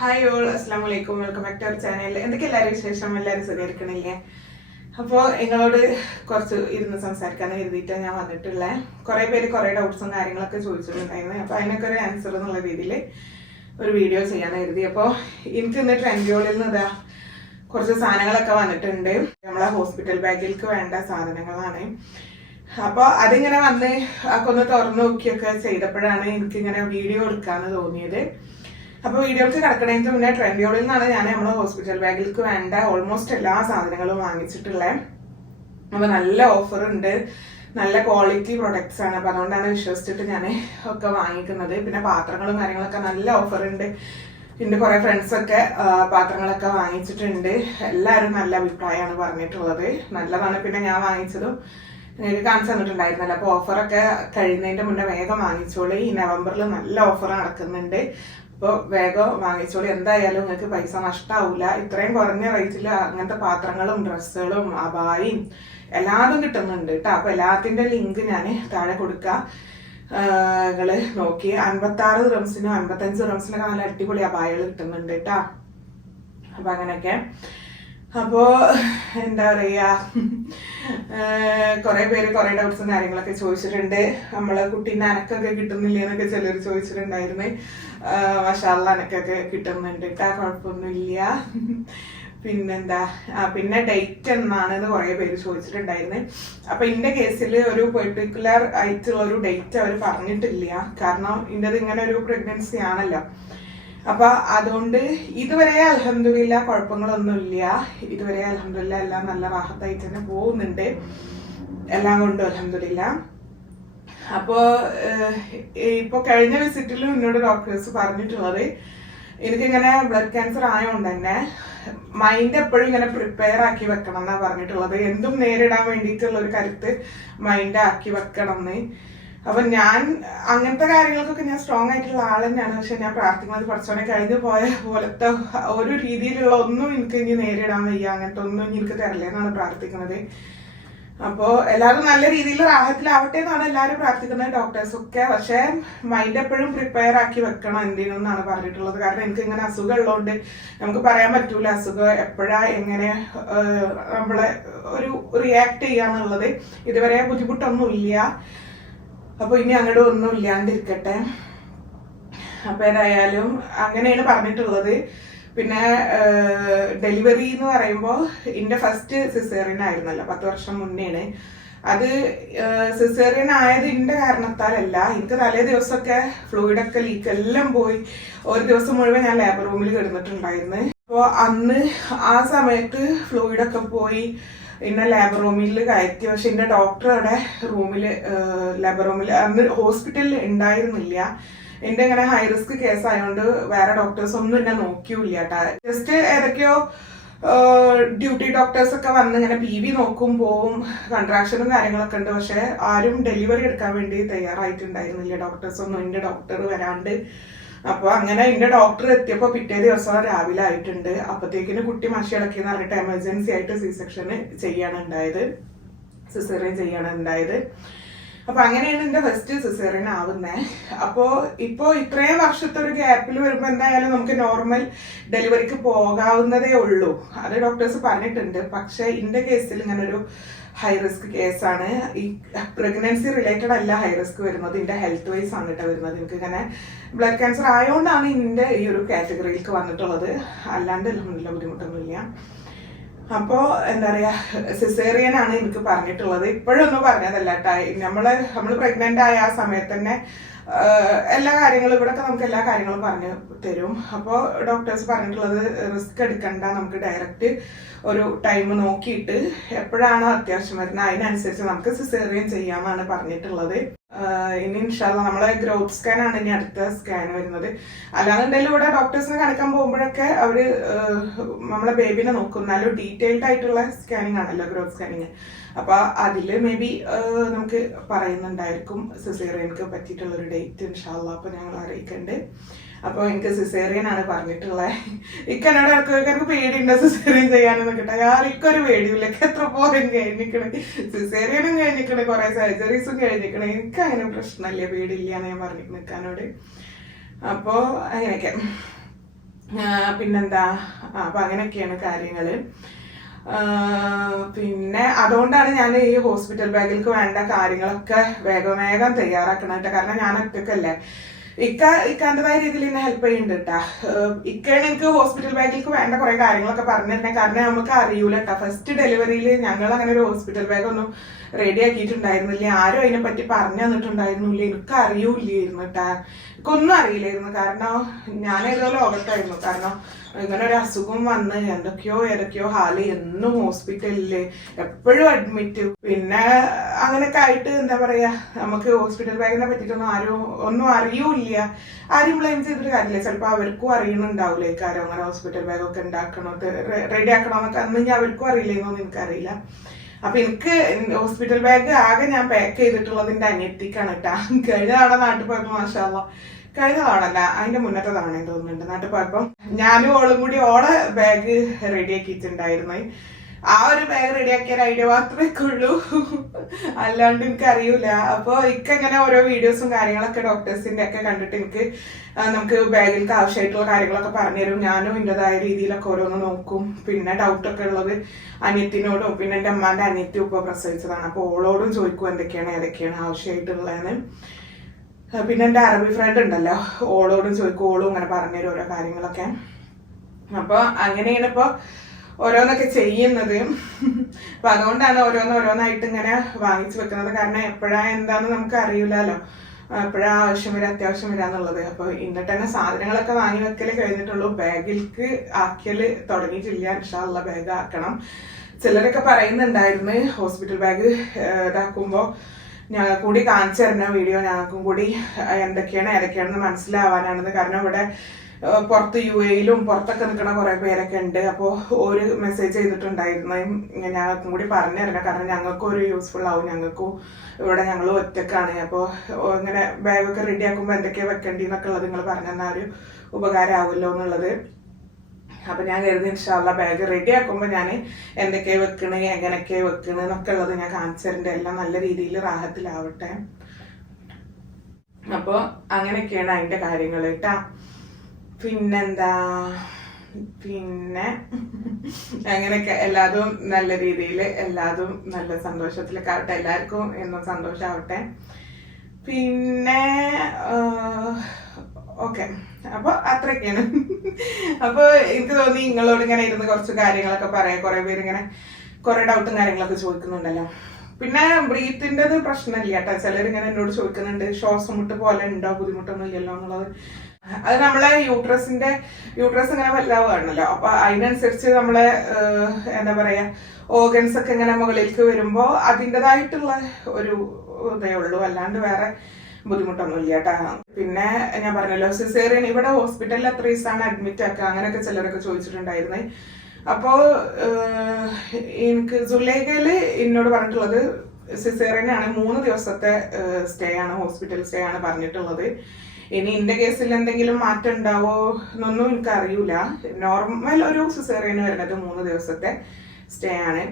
Hi all അസ്സാം വലൈക്കും welcome back to our channel എന്തൊക്കെ എല്ലാവരും വിശേഷം? എല്ലാവരും സുഖമായിരിക്കണില്ലേ? അപ്പോൾ നിങ്ങളോട് കുറച്ച് ഇരുന്ന് സംസാരിക്കാൻ കരുതിയിട്ടാണ് ഞാൻ വന്നിട്ടുള്ളത് കുറേ പേര് കുറേ ഡൗട്ട്സും കാര്യങ്ങളൊക്കെ ചോദിച്ചിട്ടുണ്ടായിരുന്നു. അപ്പോൾ അതിനൊക്കെ ഒരു ആൻസർ എന്നുള്ള രീതിയിൽ ഒരു വീഡിയോ ചെയ്യാൻ കരുതി. അപ്പോൾ എനിക്ക് ഇന്ന് ട്രെൻഡോളിൽ നിന്ന് ഇതാ കുറച്ച് സാധനങ്ങളൊക്കെ വന്നിട്ടുണ്ട്. നമ്മളെ ഹോസ്പിറ്റൽ ബാഗിലേക്ക് വേണ്ട സാധനങ്ങളാണ്. അപ്പോൾ അതിങ്ങനെ വന്ന് ഒക്കെ ഒന്ന് തുറന്നു നോക്കിയൊക്കെ ചെയ്തപ്പോഴാണ് എനിക്കിങ്ങനെ വീഡിയോ എടുക്കാന്ന് തോന്നിയത്. അപ്പോൾ വീഡിയോക്ക് കിടക്കണേക്ക് മുന്നേ ട്രെൻഡിയോളിൽ നിന്നാണ് ഞാൻ നമ്മുടെ ഹോസ്പിറ്റൽ ബാഗിലേക്ക് വേണ്ട ഓൾമോസ്റ്റ് എല്ലാ സാധനങ്ങളും വാങ്ങിച്ചിട്ടുള്ളത് അപ്പോൾ നല്ല ഓഫർ ഉണ്ട്. നല്ല ക്വാളിറ്റി പ്രൊഡക്ട്സ് ആണ്. അപ്പോൾ അതുകൊണ്ടാണ് വിശ്വസിച്ചിട്ട് ഞാൻ ഒക്കെ വാങ്ങിക്കുന്നത്. പിന്നെ പാത്രങ്ങളും കാര്യങ്ങളൊക്കെ നല്ല ഓഫർ ഉണ്ട്. എന്റെ കുറേ ഫ്രണ്ട്സൊക്കെ പാത്രങ്ങളൊക്കെ വാങ്ങിച്ചിട്ടുണ്ട്. എല്ലാവരും നല്ല അഭിപ്രായമാണ് പറഞ്ഞിട്ടുള്ളത്. നല്ലതാണ് പിന്നെ ഞാൻ വാങ്ങിച്ചതും. നിങ്ങൾക്ക് കാണിച്ചു തന്നിട്ടുണ്ടായിരുന്നല്ലോ. അപ്പോൾ ഓഫറൊക്കെ കഴിയുന്നതിന്റെ മുന്നേ വേഗം വാങ്ങിച്ചോളി. ഈ നവംബറിൽ നല്ല ഓഫർ നടക്കുന്നുണ്ട്. അപ്പോൾ വേഗം വാങ്ങിച്ചോളി. എന്തായാലും നിങ്ങൾക്ക് പൈസ നഷ്ടാവൂല. ഇത്രയും കുറഞ്ഞ റേറ്റിൽ അങ്ങനത്തെ പാത്രങ്ങളും ഡ്രസ്സുകളും അബായും എല്ലാതും കിട്ടുന്നുണ്ട് കേട്ടോ അപ്പോൾ എല്ലാത്തിന്റെ ലിങ്ക് ഞാൻ താഴെ കൊടുക്കാം. നിങ്ങൾ നോക്കി. അൻപത്തി ആറ് റംസിനും അൻപത്തഞ്ച് റംസിനൊക്കെ നല്ല അടിപൊളി അപായകൾ കിട്ടുന്നുണ്ട് കേട്ടോ അപ്പൊ അങ്ങനെയൊക്കെ. അപ്പോ എന്താ പറയാ കുറേ പേര് കുറേ ഡൗട്ട്സും കാര്യങ്ങളൊക്കെ ചോദിച്ചിട്ടുണ്ട്. നമ്മളെ കുട്ടീന്റെ അനക്കൊക്കെ കിട്ടുന്നില്ലേ എന്നൊക്കെ ചിലർ ചോദിച്ചിട്ടുണ്ടായിരുന്നു. മഷാല്ല അനക്കൊക്കെ കിട്ടുന്നുണ്ട് കേട്ടാ കുഴപ്പമൊന്നുമില്ല പിന്നെന്താ പിന്നെ ഡേറ്റ് എന്നാണ് എന്ന് കുറേ പേര് ചോദിച്ചിട്ടുണ്ടായിരുന്നു. അപ്പൊ ഇന്റെ കേസിൽ ഒരു പെർട്ടിക്കുലർ ആയിട്ടുള്ള ഒരു ഡേറ്റ് അവർ പറഞ്ഞിട്ടില്ല. കാരണം ഇന്നത് ഇങ്ങനെ ഒരു പ്രഗ്നൻസി ആണല്ലോ. അപ്പൊ അതുകൊണ്ട് ഇതുവരെ അലഹമില്ല കുഴപ്പങ്ങളൊന്നുമില്ല. ഇതുവരെ അലഹമില്ല എല്ലാം നല്ല റാഹത്തായിട്ട് തന്നെ പോകുന്നുണ്ട്. എല്ലാം കൊണ്ടും അലഹമില്ല അപ്പോ ഏഹ്, ഇപ്പൊ കഴിഞ്ഞ വിസിറ്റിലും എന്നോട് ഡോക്ടേഴ്സ് പറഞ്ഞിട്ടുള്ളത് എനിക്കിങ്ങനെ ബ്ലഡ് ക്യാൻസർ ആയതുകൊണ്ട് തന്നെ മൈൻഡ് എപ്പോഴും ഇങ്ങനെ പ്രിപ്പയർ ആക്കി വെക്കണം എന്നാ പറഞ്ഞിട്ടുള്ളത്. എന്തും നേരിടാൻ വേണ്ടിയിട്ടുള്ള ഒരു കരുത്ത് മൈൻഡ് ആക്കി വെക്കണം എന്ന് അപ്പൊ ഞാൻ അങ്ങനത്തെ കാര്യങ്ങൾക്കൊക്കെ ഞാൻ സ്ട്രോങ് ആയിട്ടുള്ള ആൾ തന്നെയാണ്. പക്ഷെ ഞാൻ പ്രാർത്ഥിക്കുന്നത് കുറച്ചുകൂടെ കഴിഞ്ഞു പോയ പോലത്തെ ഒരു രീതിയിലുള്ള ഒന്നും എനിക്ക് ഇനി നേരിടാൻ വയ്യ. അങ്ങനത്തെ ഒന്നും ഇനി എനിക്ക് തരല്ലേ എന്നാണ് പ്രാർത്ഥിക്കുന്നത്. അപ്പോ എല്ലാവരും നല്ല രീതിയിൽ റാഹത്തിലാവട്ടെ എന്നാണ് എല്ലാവരും പ്രാർത്ഥിക്കുന്നത് ഡോക്ടേഴ്സ് ഒക്കെ. പക്ഷെ മൈൻഡ് എപ്പോഴും പ്രിപ്പയർ ആക്കി വെക്കണം എന്തിനെന്നാണ് പറഞ്ഞിട്ടുള്ളത്. കാരണം എനിക്ക് ഇങ്ങനെ അസുഖം ഉള്ളതുകൊണ്ട് നമുക്ക് പറയാൻ പറ്റൂല. അസുഖം എപ്പോഴാ എങ്ങനെ നമ്മളെ ഒരു റിയാക്ട് ചെയ്യാന്നുള്ളത് ഇതുവരെ ബുദ്ധിമുട്ടൊന്നും ഇല്ല അപ്പൊ ഇനി അങ്ങോട്ട് ഒന്നും ഇല്ലാണ്ടിരിക്കട്ടെ. അപ്പൊ ഏതായാലും അങ്ങനെയാണ് പറഞ്ഞിട്ടുള്ളത്. പിന്നെ ഡെലിവറി എന്ന് പറയുമ്പോൾ എന്റെ ഫസ്റ്റ് സിസേറിയൻ ആയിരുന്നല്ലോ പത്ത് വർഷം മുന്നേണ്. അത് സിസേറിയൻ ആയത് എന്റെ കാരണത്താലല്ല എനിക്ക് തലേ ദിവസമൊക്കെ ഫ്ലൂയിഡൊക്കെ ലീക്ക് എല്ലാം പോയി. ഒരു ദിവസം മുഴുവൻ ഞാൻ ലേബർ റൂമിൽ കിടന്നിട്ടുണ്ടായിരുന്നു. അപ്പോൾ അന്ന് ആ സമയത്ത് ഫ്ലൂയിഡൊക്കെ പോയി. എന്നെ ലേബർ റൂമിൽ കയറ്റി. പക്ഷെ എന്റെ ഡോക്ടർ അവിടെ റൂമിൽ ലേബർ റൂമിൽ അന്ന് ഹോസ്പിറ്റലിൽ ഉണ്ടായിരുന്നില്ല എന്റെ ഇങ്ങനെ ഹൈ റിസ്ക് കേസ് ആയതുകൊണ്ട് വേറെ ഡോക്ടേഴ്സ് ഒന്നും എന്നെ നോക്കിയില്ല ജസ്റ്റ് ഏതൊക്കെയോ ഡ്യൂട്ടി ഡോക്ടേഴ്സ് ഒക്കെ വന്ന് ഇങ്ങനെ പി വി നോക്കും പോവും കൺട്രാക്ഷനും കാര്യങ്ങളൊക്കെ ഉണ്ട്. പക്ഷെ ആരും ഡെലിവറി എടുക്കാൻ വേണ്ടി തയ്യാറായിട്ടുണ്ടായിരുന്നില്ല. ഡോക്ടേഴ്സ് ഒന്നും എന്റെ ഡോക്ടർ വരാണ്ട് അപ്പൊ അങ്ങനെ എന്റെ ഡോക്ടർ എത്തിയപ്പോ പിറ്റേ ദിവസം രാവിലെ ആയിട്ടുണ്ട്. അപ്പത്തേക്കിന് കുട്ടി മഷി ഇളക്കി എന്ന് പറഞ്ഞിട്ട് എമർജൻസി ആയിട്ട് സി സെക്ഷൻ ചെയ്യാണ് സിസേറിയൻ ചെയ്യാണ് അപ്പൊ അങ്ങനെയാണ് എന്റെ ഫസ്റ്റ് സിസേറിയൻ ആവുന്നത് അപ്പോ ഇപ്പോ ഇത്രയും വർഷത്തെ ഒരു ഗ്യാപ്പിൽ വരുമ്പോ എന്തായാലും നമുക്ക് നോർമൽ ഡെലിവറിക്ക് പോകാവുന്നതേ ഉള്ളൂ. അത് ഡോക്ടേഴ്സ് പറഞ്ഞിട്ടുണ്ട്. പക്ഷെ ഇന്റെ കേസിൽ ഇങ്ങനെ ഒരു ഹൈ റിസ്ക് കേസാണ് ഈ പ്രഗ്നൻസി റിലേറ്റഡ് അല്ല ഹൈ റിസ്ക് വരുന്നത്. ഇന്റെ ഹെൽത്ത് വൈസ് ആണ് വരുന്നത്. എനിക്ക് ഇങ്ങനെ ബ്ലഡ് ക്യാൻസർ ആയതുകൊണ്ടാണ് ഇന്റെ ഈ ഒരു കാറ്റഗറിയിലേക്ക് വന്നിട്ടുള്ളത്. അല്ലാണ്ട് ബുദ്ധിമുട്ടൊന്നുമില്ല. അപ്പോ എന്താ പറയാ സിസേറിയൻ ആണ് എനിക്ക് പറഞ്ഞിട്ടുള്ളത്. ഇപ്പോഴൊന്നും പറഞ്ഞതല്ല കേട്ടാ നമ്മൾ നമ്മൾ പ്രഗ്നന്റ് ആയ ആ സമയത്ത് തന്നെ എല്ലാ കാര്യങ്ങളും ഇവിടെയൊക്കെ നമുക്ക് എല്ലാ കാര്യങ്ങളും പറഞ്ഞു തരും. അപ്പോൾ ഡോക്ടേഴ്സ് പറഞ്ഞിട്ടുള്ളത് റിസ്ക് എടുക്കണ്ട നമുക്ക് ഡയറക്റ്റ് ഒരു ടൈം നോക്കിയിട്ട് എപ്പോഴാണോ അത്യാവശ്യം വരുന്നത് അതിനനുസരിച്ച് നമുക്ക് സിസേറിയൻ ചെയ്യാമെന്നാണ് പറഞ്ഞിട്ടുള്ളത്. ഇനി ഇൻഷാല്ല നമ്മളെ ഗ്രോത്ത് സ്കാൻ ആണ് ഇനി അടുത്ത സ്കാൻ വരുന്നത്. അല്ലാന്നുണ്ടെങ്കിൽ ഇവിടെ ഡോക്ടേഴ്സിനെ കാണിക്കാൻ പോകുമ്പോഴൊക്കെ ആഹ്, നമ്മളെ ബേബിനെ നോക്കും. എന്നാലും ഡീറ്റെയിൽഡ് ആയിട്ടുള്ള സ്കാനിങ് ആണല്ലോ ഗ്രോത്ത് സ്കാനിങ്. അപ്പൊ അതിൽ മേ ബി നമുക്ക് പറയുന്നുണ്ടായിരിക്കും സിസേറിയൻക്ക് പറ്റിയിട്ടുള്ള ഒരു ഡേറ്റ് ഇൻഷാല്ല അപ്പൊ ഞങ്ങൾ അറിയിക്കണ്ട്. അപ്പൊ എനിക്ക് സിസേറിയൻ ആണ് പറഞ്ഞിട്ടുള്ളത് ഇക്കനോട് ഇടയ്ക്ക് പേടിയുണ്ട് സിസേറിയൻ ചെയ്യാനെന്നൊക്കെ കേട്ടോ. ആർക്കൊരു പേടിയില്ല എത്ര പോലും കഴിഞ്ഞിക്കണേ. സിസേറിയനും കഴിഞ്ഞിക്കണേ കുറെ സർജറീസും കഴിഞ്ഞിക്കണേ. എനിക്ക് അങ്ങനെ പ്രശ്നമില്ല. പേടിയില്ല എന്ന് ഞാൻ പറഞ്ഞു നിൽക്കാനോട് അപ്പോ അങ്ങനെയൊക്കെ. പിന്നെന്താ? അപ്പൊ അങ്ങനെയൊക്കെയാണ് കാര്യങ്ങൾ. പിന്നെ അതുകൊണ്ടാണ് ഞാൻ ഈ ഹോസ്പിറ്റൽ ബാഗിൽക്ക് വേണ്ട കാര്യങ്ങളൊക്കെ വേഗം വേഗം തയ്യാറാക്കണം കാരണം ഞാൻ ഒറ്റക്കല്ലേ. ഇക്ക ഇക്കാന്റെതായ രീതിയിൽ എന്നെ ഹെൽപ്പ് ചെയ്യുന്നുണ്ട് കേട്ടാ ഇക്കാണ് എനിക്ക് ഹോസ്പിറ്റൽ ബാഗിലേക്ക് വേണ്ട കുറെ കാര്യങ്ങളൊക്കെ പറഞ്ഞു തരണേ കാരണം നമുക്ക് അറിയൂല കേട്ടാ ഫസ്റ്റ് ഡെലിവറിയിൽ ഞങ്ങൾ അങ്ങനെ ഒരു ഹോസ്പിറ്റൽ ബാഗ് ഒന്നും റെഡി ആക്കിയിട്ടുണ്ടായിരുന്നില്ല. ആരും അതിനെ പറ്റി പറഞ്ഞു തന്നിട്ടുണ്ടായിരുന്നില്ല. എനിക്ക് അറിയൂലായിരുന്നു കേട്ടാ എനിക്കൊന്നും അറിയില്ലായിരുന്നു. കാരണം ഞാൻ ഏതോ ലോകത്തായിരുന്നു. കാരണം ഇങ്ങനെ ഒരു അസുഖം വന്ന് എന്തൊക്കെയോ ഏതൊക്കെയോ ഹാൽ എന്നും ഹോസ്പിറ്റലിൽ എപ്പോഴും അഡ്മിറ്റ്. പിന്നെ അങ്ങനെയൊക്കെ ആയിട്ട് എന്താ പറയാ നമുക്ക് ഹോസ്പിറ്റൽ ബാഗിനെ പറ്റിയിട്ടൊന്നും ആരും ഒന്നും അറിയൂല്ല ആരും ബ്ലെയിം ചെയ്തിട്ട് കാര്യമില്ല. ചിലപ്പോൾ അവർക്കും അറിയണുണ്ടാവില്ലേ കാര്യം. അങ്ങനെ ഹോസ്പിറ്റൽ ബാഗൊക്കെ ഉണ്ടാക്കണോ റെഡി ആക്കണോ എന്നൊക്കെ അന്ന് ഞാൻ അവർക്കും അറിയില്ലെന്നൊന്നും എനിക്കറിയില്ല. അപ്പൊ എനിക്ക് ഹോസ്പിറ്റൽ ബാഗ് ആകെ ഞാൻ പാക്ക് ചെയ്തിട്ടുള്ളത് എന്റെ അനിയത്തിക്കാണ് കേട്ടാ കഴിഞ്ഞ തവണ നാട്ടിൽ പോയപ്പോ മാഷാല്ല കഴിഞ്ഞ തവണല്ല അതിന്റെ മുന്നത്തെ തവണ തോന്നുന്നുണ്ട്. എന്നിട്ട് ഞാനും ഓളും കൂടി ഓളെ ബാഗ് റെഡി ആക്കിയിട്ടുണ്ടായിരുന്നു. ആ ഒരു ബാഗ് റെഡിയാക്കിയ ഒരു ഐഡിയ മാത്രമേ ഉള്ളൂ. അല്ലാണ്ട് എനിക്ക് അറിയൂല അപ്പൊ ഇക്ക ഇങ്ങനെ ഓരോ വീഡിയോസും കാര്യങ്ങളൊക്കെ ഡോക്ടേഴ്സിന്റെ ഒക്കെ കണ്ടിട്ട് എനിക്ക് നമുക്ക് ബാഗിലേക്ക് ആവശ്യമായിട്ടുള്ള കാര്യങ്ങളൊക്കെ പറഞ്ഞുതരും ഞാനും എന്റെതായ രീതിയിലൊക്കെ ഓരോന്ന് നോക്കും. പിന്നെ ഡൗട്ടൊക്കെ ഉള്ളത് അനിയത്തിനോടും പിന്നെ എന്റെ അമ്മാന്റെ അനിയത്തി ഉപ്പ പ്രസവിച്ചതാണ്. അപ്പോൾ ഓളോടും ചോദിക്കും എന്തൊക്കെയാണ് ഏതൊക്കെയാണ് ആവശ്യമായിട്ടുള്ളതെന്ന്. പിന്നെ എന്റെ അറബി ഫ്രണ്ട് ഉണ്ടല്ലോ. ഓളോടും ചോദിക്കും ഓളും പറഞ്ഞു പറഞ്ഞുതരും ഓരോ കാര്യങ്ങളൊക്കെ. അപ്പോൾ അങ്ങനെയാണ് ഇപ്പോൾ ഓരോന്നൊക്കെ ചെയ്യുന്നത്. അപ്പൊ അതുകൊണ്ടാണ് ഓരോന്ന് ഓരോന്നായിട്ട് ഇങ്ങനെ വാങ്ങിച്ചു വെക്കുന്നത്. കാരണം എപ്പോഴാ എന്താന്ന് നമുക്ക് അറിയില്ലല്ലോ. എപ്പോഴാ ആവശ്യം വരാ അത്യാവശ്യം വരാന്നുള്ളത് അപ്പൊ ഇന്നിട്ട് തന്നെ സാധനങ്ങളൊക്കെ വാങ്ങി വെക്കൽ കഴിഞ്ഞിട്ടുള്ളൂ. ബാഗിലേക്ക് ആക്കിയാൽ തുടങ്ങിയിട്ടില്ല. ഇൻഷാല്ല ബാഗ് ആക്കണം. ചിലരൊക്കെ പറയുന്നുണ്ടായിരുന്നു ഹോസ്പിറ്റൽ ബാഗ് ഇതാക്കുമ്പോ ഞങ്ങൾ കൂടി കാണിച്ചു തരുന്ന വീഡിയോ ഞങ്ങൾക്കും കൂടി എന്തൊക്കെയാണ് ഏതൊക്കെയാണെന്ന് മനസ്സിലാവാനാണെന്ന് കാരണം ഇവിടെ പുറത്ത് യു എയിലും പുറത്തൊക്കെ നിൽക്കുന്ന കുറേ പേരൊക്കെ ഉണ്ട്. അപ്പോൾ ഒരു മെസ്സേജ് ചെയ്തിട്ടുണ്ടായിരുന്നതും ഞങ്ങൾക്കും കൂടി പറഞ്ഞു തരണം. കാരണം ഞങ്ങൾക്കും ഒരു യൂസ്ഫുൾ ആവും. ഞങ്ങൾക്കും ഇവിടെ ഞങ്ങൾ ഒറ്റക്കാണ്. അപ്പോൾ ഇങ്ങനെ ബാഗൊക്കെ റെഡി ആക്കുമ്പോൾ എന്തൊക്കെയാണ് വെക്കേണ്ടതെന്നൊക്കെ ഉള്ളത് നിങ്ങൾ പറഞ്ഞു തന്നാൽ ഒരു ഉപകാരമാവുമല്ലോ എന്നുള്ളത്. അപ്പൊ ഞാൻ കരുതി ഇൻഷാല്ല ബാഗ് റെഡി ആക്കുമ്പോൾ ഞാൻ എന്തൊക്കെ വെക്കണേ എങ്ങനെയൊക്കെ വെക്കണേ എന്നൊക്കെ ഉള്ളത് ഞാൻ കാണിച്ചു എല്ലാം നല്ല രീതിയിൽ റാഹത്തിലാവട്ടെ. അപ്പോൾ അങ്ങനെയൊക്കെയാണ് അതിന്റെ കാര്യങ്ങൾ കേട്ടാ പിന്നെന്താ? പിന്നെ അങ്ങനെയൊക്കെ എല്ലാതും നല്ല രീതിയിൽ എല്ലാതും നല്ല സന്തോഷത്തിലൊക്കെ ആവട്ടെ. എല്ലാവർക്കും എന്നും സന്തോഷമാവട്ടെ പിന്നെ ഓക്കെ. അപ്പൊ അത്രയൊക്കെയാണ്. അപ്പൊ എനിക്ക് തോന്നി നിങ്ങളോട് ഇങ്ങനെ ഇരുന്ന് കുറച്ച് കാര്യങ്ങളൊക്കെ പറയാം. കുറെ പേര് ഇങ്ങനെ കുറെ ഡൗട്ടും കാര്യങ്ങളൊക്കെ ചോദിക്കുന്നുണ്ടല്ലോ. പിന്നെ ബ്രീത്തിന്റെത് പ്രശ്നമില്ല കേട്ടോ. ചിലർ ഇങ്ങനെ എന്നോട് ചോദിക്കുന്നുണ്ട് ശ്വാസം മുട്ട് പോലെ ഉണ്ടോ? ബുദ്ധിമുട്ടൊന്നും ഇല്ലല്ലോ എന്നുള്ളത്. അത് നമ്മളെ യൂട്രസിന്റെ യൂട്രസ് ഇങ്ങനെ വലുതാവുകയാണല്ലോ. അപ്പൊ അതിനനുസരിച്ച് നമ്മളെ എന്താ പറയാ ഓർഗൻസ് ഒക്കെ ഇങ്ങനെ മുകളിലേക്ക് വരുമ്പോ അതിന്റെതായിട്ടുള്ള ഒരു ഇതേ ഉള്ളൂ. അല്ലാണ്ട് വേറെ ബുദ്ധിമുട്ടൊന്നും ഇല്ല കേട്ടാ പിന്നെ ഞാൻ പറഞ്ഞല്ലോ സിസേറിയൻ ഇവിടെ ഹോസ്പിറ്റലിൽ എത്ര ദിവസമാണ് അഡ്മിറ്റ് ആക്കുക. അങ്ങനെയൊക്കെ ചിലരൊക്കെ ചോദിച്ചിട്ടുണ്ടായിരുന്നേ. അപ്പോ എനിക്ക് സുലേഖയിൽ എന്നോട് പറഞ്ഞിട്ടുള്ളത് സിസേറിയനാണ് മൂന്ന് ദിവസത്തെ സ്റ്റേ ആണ് ഹോസ്പിറ്റൽ സ്റ്റേ ആണ് പറഞ്ഞിട്ടുള്ളത്. ഇനി എന്റെ കേസിൽ എന്തെങ്കിലും മാറ്റം ഉണ്ടാവോ എന്നൊന്നും അറിയൂല നോർമൽ ഒരു സിസേറിയൻ വരുന്നത് മൂന്ന് ദിവസത്തെ. സ്റ്റേ ആണ്.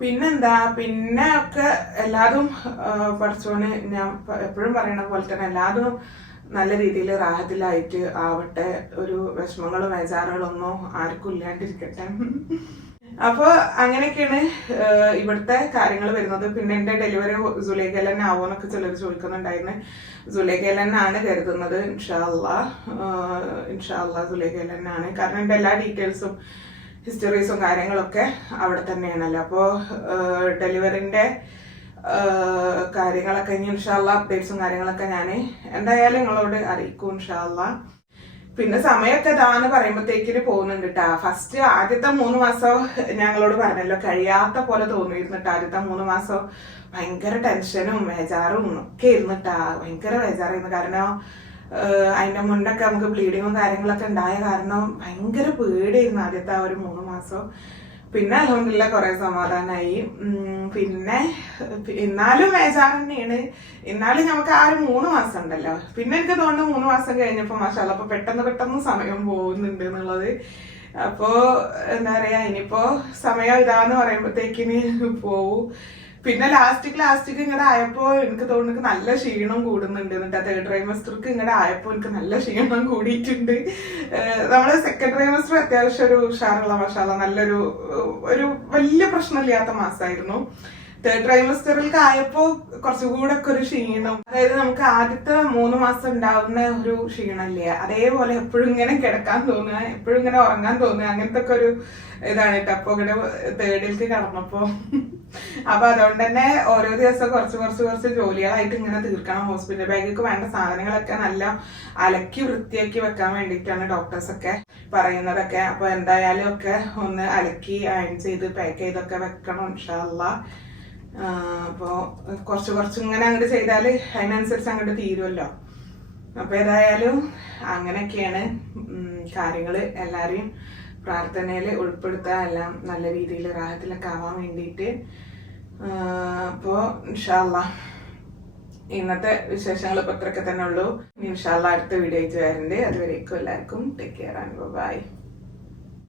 പിന്നെന്താ? പിന്നെ ഒക്കെ എല്ലാതും പഠിച്ചോണ് ഞാൻ എപ്പോഴും പറയണ പോലെ തന്നെ എല്ലാതും നല്ല രീതിയിൽ റാഹത്തിലായിട്ട് ആവട്ടെ. ഒരു വിഷമങ്ങളും വേചാറുകളൊന്നും ആർക്കും ഇല്ലാണ്ടിരിക്കട്ടെ. അപ്പോൾ അങ്ങനെയൊക്കെയാണ് ഇവിടുത്തെ കാര്യങ്ങൾ വരുന്നത്. പിന്നെ എന്റെ ഡെലിവറി സുലേഖയിൽ തന്നെ ആവുമെന്നൊക്കെ ചിലർ ചോദിക്കുന്നുണ്ടായിരുന്നു. തന്നെയാണ് കരുതുന്നത് ഇൻഷാല്ല ഇൻഷാല്ല തന്നെയാണ് കാരണം എന്റെ എല്ലാ ഡീറ്റെയിൽസും ഹിസ്റ്ററീസും കാര്യങ്ങളൊക്കെ അവിടെ തന്നെയാണല്ലോ. അപ്പോൾ ഡെലിവറിന്റെ കാര്യങ്ങളൊക്കെ ഇനി ഇൻഷാല്ല അപ്ഡേറ്റ്സും കാര്യങ്ങളൊക്കെ ഞാൻ എന്തായാലും നിങ്ങളോട് അറിയിക്കും ഇൻഷാല്ല പിന്നെ സമയമൊക്കെ ഇതാന്ന് പറയുമ്പോഴത്തേക്കിന് പോകുന്നുണ്ട് കേട്ടാ ഫസ്റ്റ് ആദ്യത്തെ മൂന്ന് മാസം ഞങ്ങളോട് പറഞ്ഞല്ലോ കഴിയാത്ത പോലെ തോന്നിയിരുന്നു കേട്ടോ ആദ്യത്തെ മൂന്ന് മാസം ഭയങ്കര ടെൻഷനും ബേജാറും ഒക്കെ ഇരുന്നിട്ടാ ഭയങ്കര ബേജാറായിരുന്നു. കാരണം അതിന്റെ മുന്നൊക്കെ നമുക്ക് ബ്ലീഡിങ്ങും കാര്യങ്ങളൊക്കെ ഉണ്ടായ കാരണം ഭയങ്കര പേടിയായിരുന്നു ആദ്യത്തെ ആ ഒരു മൂന്ന് മാസം. പിന്നെ അലഹമില്ല കുറെ സമാധാനമായി പിന്നെ എന്നാലും വേജാറ് തന്നെയാണ്. എന്നാലും നമുക്ക് ആ ഒരു മൂന്ന് മാസം ഉണ്ടല്ലോ. പിന്നെ എനിക്ക് തോന്നുന്നു മൂന്ന് മാസം കഴിഞ്ഞപ്പോ മാഷാല അപ്പൊ പെട്ടെന്ന് പെട്ടെന്ന് സമയം പോകുന്നുണ്ട് എന്നുള്ളത്. അപ്പോ എന്താ പറയാ ഇനിയിപ്പോ സമയം ഇതാന്ന് പറയുമ്പോഴത്തേക്കിന് പോവും. പിന്നെ ലാസ്റ്റ് ലാസ്റ്റ് ഇങ്ങടെ ആയപ്പോ എനിക്ക് തോന്നുന്നു നല്ല ക്ഷീണം കൂടുന്നുണ്ട്. എന്നിട്ട് തേർഡ് ട്രൈമസ്റ്റർക്ക് ഇങ്ങടെ ആയപ്പോ എനിക്ക് നല്ല ക്ഷീണം കൂടിയിട്ടുണ്ട്. നമ്മുടെ സെക്കൻഡ് ട്രൈമസ്റ്റർ അത്യാവശ്യം ഒരു ഉഷാറുള്ള മഷാല നല്ലൊരു ഒരു വലിയ പ്രശ്നമില്ലാത്ത മാസമായിരുന്നു തേർഡ് ട്രൈമസ്റ്ററിലേക്ക് ആയപ്പോ കുറച്ചുകൂടെ ഒക്കെ ഒരു ക്ഷീണം. അതായത് നമുക്ക് ആദ്യത്തെ മൂന്ന് മാസം ഉണ്ടാവുന്ന ഒരു ക്ഷീണമില്ലേ? അതേപോലെ എപ്പോഴും ഇങ്ങനെ കിടക്കാൻ തോന്നുക എപ്പോഴും ഇങ്ങനെ ഉറങ്ങാൻ തോന്നുക അങ്ങനത്തെ ഒക്കെ ഒരു ഇതാണ് കേട്ടോ. അപ്പൊ ഇങ്ങനെ തേർഡിലേക്ക് കടന്നപ്പോ. അപ്പൊ അതുകൊണ്ട് തന്നെ ഓരോ ദിവസം കുറച്ച് കുറച്ച് കുറച്ച് ജോലികളായിട്ട് ഇങ്ങനെ തീർക്കണം. ഹോസ്പിറ്റൽ ബാഗിലേക്ക് വേണ്ട സാധനങ്ങളൊക്കെ നല്ല അലക്കി വൃത്തിയാക്കി വെക്കാൻ വേണ്ടിയിട്ടാണ് ഡോക്ടേഴ്സ് ഒക്കെ പറയുന്നതൊക്കെ. അപ്പൊ എന്തായാലും ഒക്കെ ഒന്ന് അലക്കി അയൺ ചെയ്ത് പാക്ക് ചെയ്തൊക്കെ വെക്കണം ഇൻഷാല്ല അപ്പോൾ കുറച്ച് കുറച്ച് ഇങ്ങനെ അങ്ങോട്ട് ചെയ്താൽ അതിനനുസരിച്ച് അങ്ങോട്ട് തീരുമല്ലോ അപ്പോൾ ഏതായാലും അങ്ങനെയൊക്കെയാണ് കാര്യങ്ങൾ എല്ലാവരെയും പ്രാർത്ഥനയിൽ ഉൾപ്പെടുത്തുക എല്ലാം നല്ല രീതിയിൽ റാഹത്തിലൊക്കെ ആവാൻ വേണ്ടിയിട്ട് അപ്പോൾ ഇൻഷാല്ല ഇന്നത്തെ വിശേഷങ്ങൾ ഇപ്പൊ ഇത്രയൊക്കെ തന്നെ ഉള്ളൂ. ഇൻഷാല്ല അടുത്ത വീഡിയോ അയച്ചു വരണ്ടേ. അതുവരേക്കും എല്ലാവർക്കും ടേക്ക് കെയർ ആൻഡ് ബൈ